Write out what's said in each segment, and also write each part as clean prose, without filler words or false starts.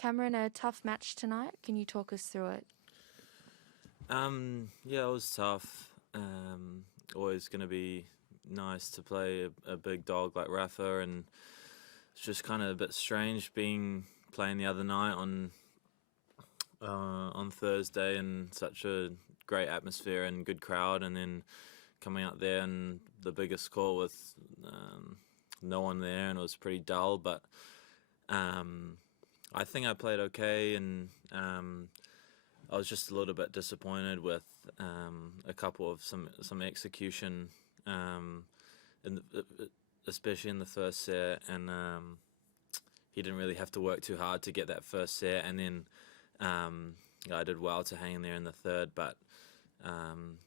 Cameron, a tough match tonight. Can you talk us through it? Yeah, it was tough. Always going to be nice to play a big dog like Rafa, and it's just kind of a bit strange playing the other night on Thursday in such a great atmosphere and good crowd, and then coming out there and the biggest score with no one there, and it was pretty dull. But I think I played okay, and I was just a little bit disappointed with a couple of some execution, in especially in the first set, and he didn't really have to work too hard to get that first set, and then I did well to hang in there in the third. But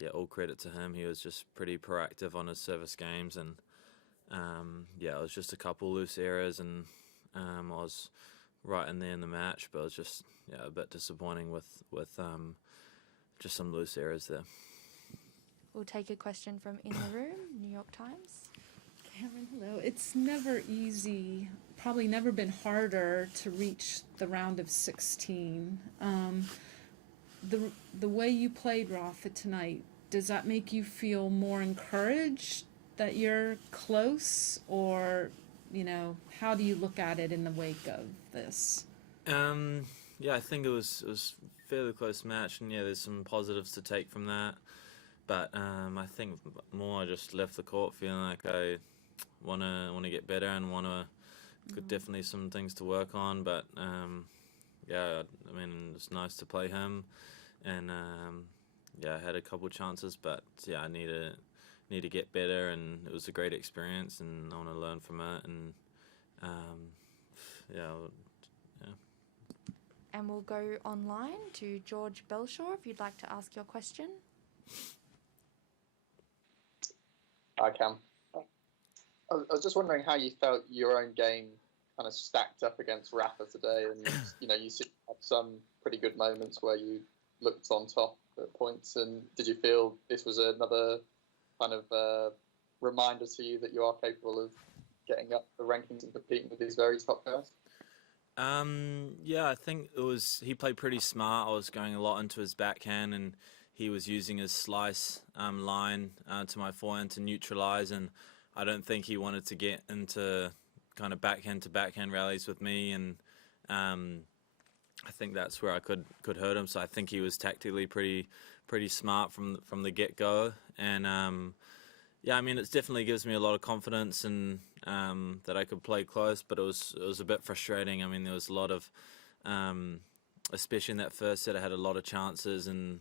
yeah, all credit to him. He was just pretty proactive on his service games, and yeah, it was just a couple loose errors, and I was right in there in the match, but it was just a bit disappointing with just some loose errors there. We'll take a question from In the Room, New York Times. Cameron, hello. It's never easy, probably never been harder to reach the round of 16. The way you played Rafa tonight, does that make you feel more encouraged that you're close, or how do you look at it in the wake of this? Yeah, I think it was a fairly close match, and yeah, there's some positives to take from that. But I think more I just left the court feeling like I wanna get better and definitely some things to work on. But yeah, I mean, it's nice to play him, and yeah, I had a couple chances, but yeah, I need to get better, and it was a great experience, and I want to learn from it, and yeah. And we'll go online to George Belshaw if you'd like to ask your question. Hi, Cam. I was just wondering how you felt your own game kind of stacked up against Rafa today, and you seem to have some pretty good moments where you looked on top at points. And did you feel this was another kind of reminder to you that you are capable of getting up the rankings and competing with these very top guys? Yeah, I think he played pretty smart. I was going a lot into his backhand, and he was using his slice line to my forehand to neutralize, and I don't think he wanted to get into kind of backhand to backhand rallies with me, and I think that's where I could hurt him. So I think he was tactically pretty smart from the get-go, and yeah, I mean, it definitely gives me a lot of confidence, and that I could play close, but it was a bit frustrating. I mean, there was a lot of, especially in that first set, I had a lot of chances, and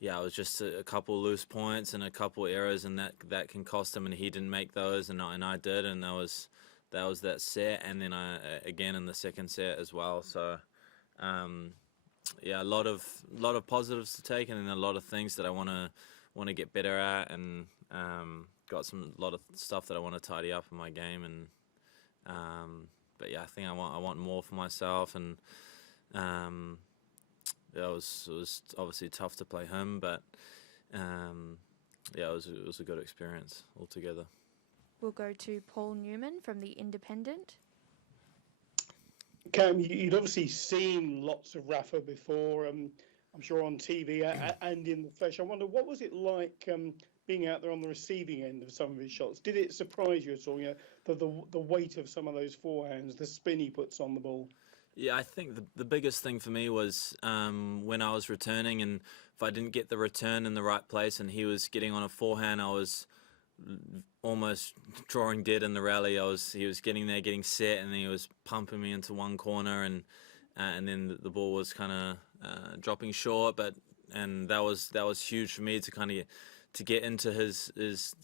yeah, it was just a couple loose points and a couple errors, and that can cost him, and he didn't make those, and I did, and that was that set, and then I again in the second set as well. So yeah, a lot of positives to take, and then a lot of things that I want to get better at, and got a lot of stuff that I want to tidy up in my game, and but yeah, I think I want more for myself, and yeah, it was obviously tough to play him, but yeah, it was a good experience altogether. We'll go to Paul Newman from The Independent. Cam, you'd obviously seen lots of Rafa before, I'm sure on TV and in the flesh. I wonder, what was it like being out there on the receiving end of some of his shots? Did it surprise you at all? The weight of some of those forehands, the spin he puts on the ball. Yeah, I think the biggest thing for me was when I was returning, and if I didn't get the return in the right place, and he was getting on a forehand, I was almost drawing dead in the rally. He was getting there, getting set, and he was pumping me into one corner, and then the ball was kind of dropping short. And that was huge for me to kind of get into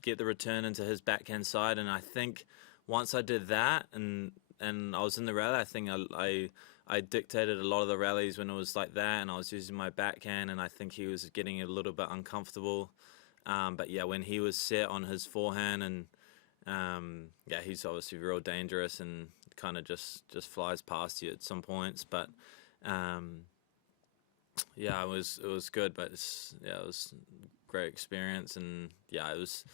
get the return into his backhand side. And I think once I did that, and I was in the rally, I think I dictated a lot of the rallies when it was like that, and I was using my backhand, and I think he was getting a little bit uncomfortable. But yeah, when he was set on his forehand, and yeah, he's obviously real dangerous and kind of just flies past you at some points. But yeah, it was good. But it was a great experience, and yeah, it was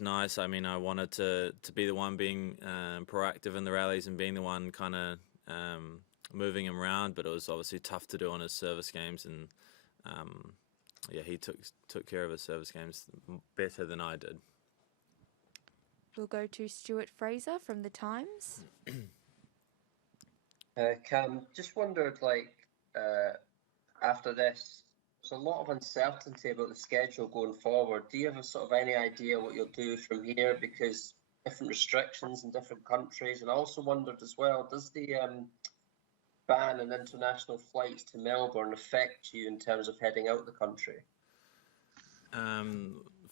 nice. I mean, I wanted to be the one being proactive in the rallies and being the one kind of moving him around, but it was obviously tough to do on his service games, and yeah, he took care of his service games better than I did. We'll go to Stuart Fraser from The Times. Cam, just wondered, after this, there's a lot of uncertainty about the schedule going forward. Do you have any idea what you'll do from here? Because different restrictions in different countries, and I also wondered as well, does the ban on international flights to Melbourne affect you in terms of heading out of the country?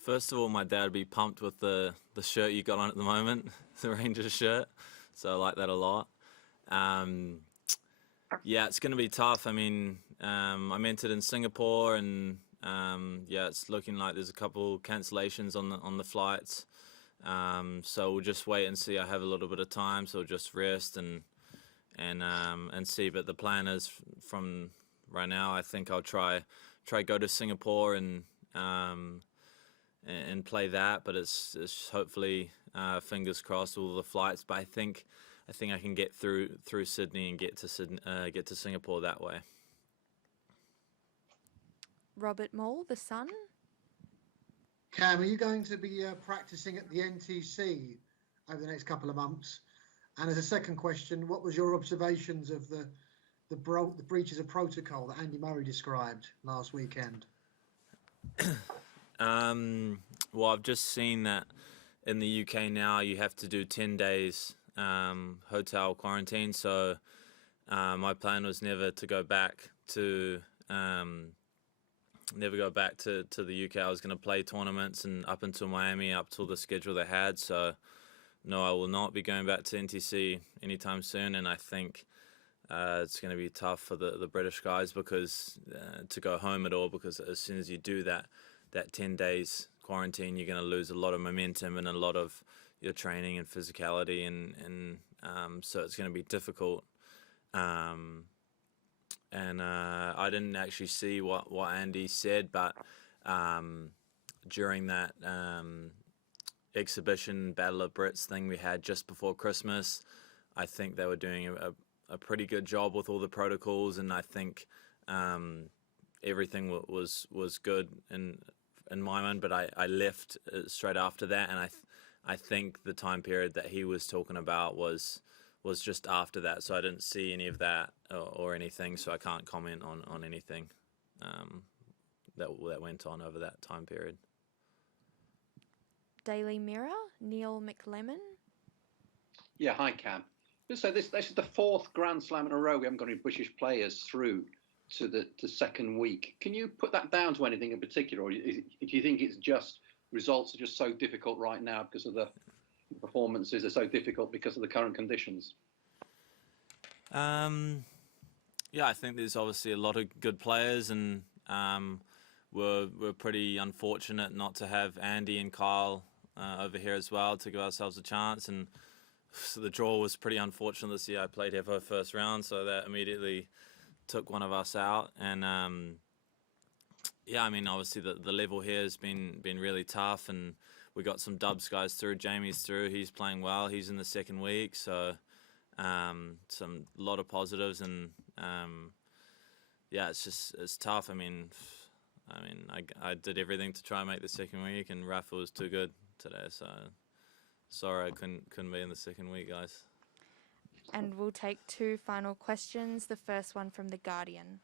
First of all, my dad would be pumped with the shirt you got on at the moment, the Rangers shirt. So I like that a lot. Yeah, it's going to be tough. I mean, I meant it in Singapore, and yeah, it's looking like there's a couple cancellations on the flights. So we'll just wait and see. I have a little bit of time, so we'll just rest and see. But the plan is from right now, I think I'll try go to Singapore and play that. But it's hopefully fingers crossed all the flights. But I think I can get through Sydney and get to Singapore that way. Robert Mall, The Sun. Cam, are you going to be practicing at the NTC over the next couple of months? And as a second question, what was your observations of the breaches of protocol that Andy Murray described last weekend? Well, I've just seen that in the UK now you have to do 10 days hotel quarantine. So my plan was never to go back to the UK. I was going to play tournaments and up until Miami, up till the schedule they had. So no, I will not be going back to NTC anytime soon. And I think it's going to be tough for the British guys because to go home at all, because as soon as you do that 10 days quarantine, you're going to lose a lot of momentum and a lot of your training and physicality, and so it's going to be difficult. And I didn't actually see what Andy said, but during that exhibition Battle of Brits thing we had just before Christmas, I think they were doing a pretty good job with all the protocols, and I think everything was good in my mind. But I left straight after that, and I think the time period that he was talking about was just after that, so I didn't see any of that or anything, so I can't comment on anything that went on over that time period. Daily Mirror, Neil McLemmon. Yeah, hi Cam. So this is the fourth Grand Slam in a row we haven't got any British players through to the second week. Can you put that down to anything in particular, or do you think it's just results are just so difficult right now because of the performances are so difficult because of the current conditions? Yeah, I think there's obviously a lot of good players, and we're pretty unfortunate not to have Andy and Kyle over here as well to give ourselves a chance. And so the draw was pretty unfortunate this year. I played here for the first round, so that immediately took one of us out. And yeah, I mean, obviously the level here has been really tough, and we got some dubs guys through. Jamie's through. He's playing well. He's in the second week, so some lot of positives, and yeah, it's tough. I mean, I did everything to try and make the second week, and Rafa was too good today. So sorry I couldn't be in the second week, guys. And we'll take two final questions. The first one from The Guardian.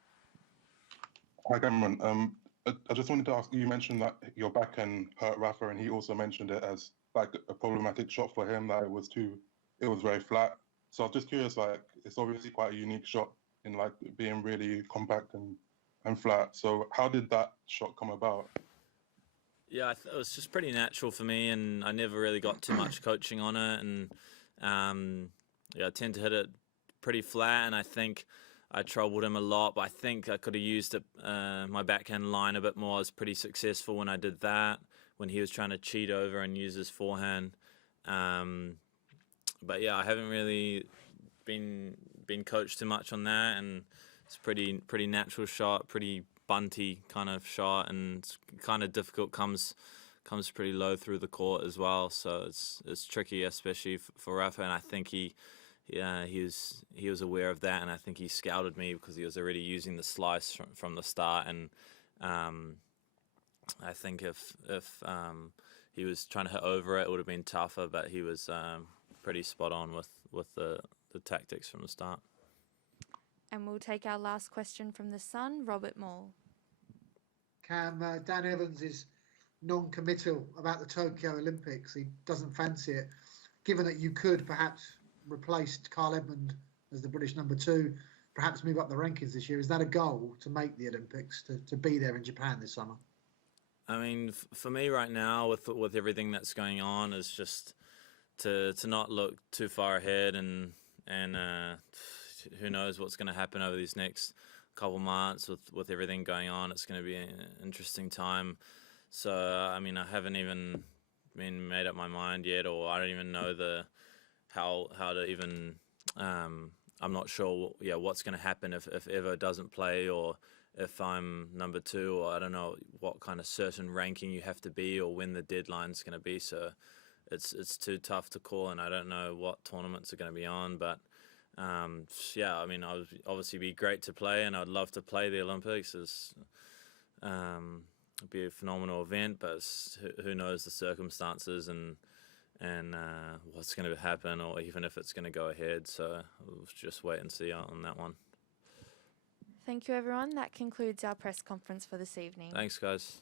Hi, Cameron. I just wanted to ask, you mentioned that your backhand hurt Rafa, and he also mentioned it as like a problematic shot for him, that it was very flat. So I was just curious, like, it's obviously quite a unique shot in like being really compact and flat. So how did that shot come about? Yeah, it was just pretty natural for me, and I never really got too much coaching on it. And yeah, I tend to hit it pretty flat, and I think I troubled him a lot. But I think I could have used my backhand line a bit more. I was pretty successful when I did that, when he was trying to cheat over and use his forehand. But yeah, I haven't really been coached too much on that, and it's pretty natural shot, pretty bunty kind of shot, and it's kind of difficult, comes pretty low through the court as well, so it's tricky, especially for Rafa. And I think he he was aware of that, and I think he scouted me because he was already using the slice from the start. And I think if he was trying to hit over it would have been tougher, but he was pretty spot on with the tactics from the start. And we'll take our last question from the Sun, Robert Moore. Cam, Dan Evans is non-committal about the Tokyo Olympics. He doesn't fancy it. Given that you could perhaps replace Carl Edmund as the British number 2, perhaps move up the rankings this year, is that a goal to make the Olympics, to be there in Japan this summer? I mean, for me right now, with everything that's going on, is just to not look too far ahead, and who knows what's going to happen over these next couple months with everything going on. It's going to be an interesting time. So I mean, I haven't even made up my mind yet, or I don't even know how to even. I'm not sure. What's going to happen if Evo doesn't play, or if I'm number 2, or I don't know what kind of certain ranking you have to be, or when the deadline's going to be. So it's too tough to call, and I don't know what tournaments are going to be on. But I mean, obviously be great to play, and I'd love to play the Olympics. It'd be a phenomenal event, but who knows the circumstances and what's going to happen, or even if it's going to go ahead. So we'll just wait and see on that one. Thank you, everyone. That concludes our press conference for this evening. Thanks, guys.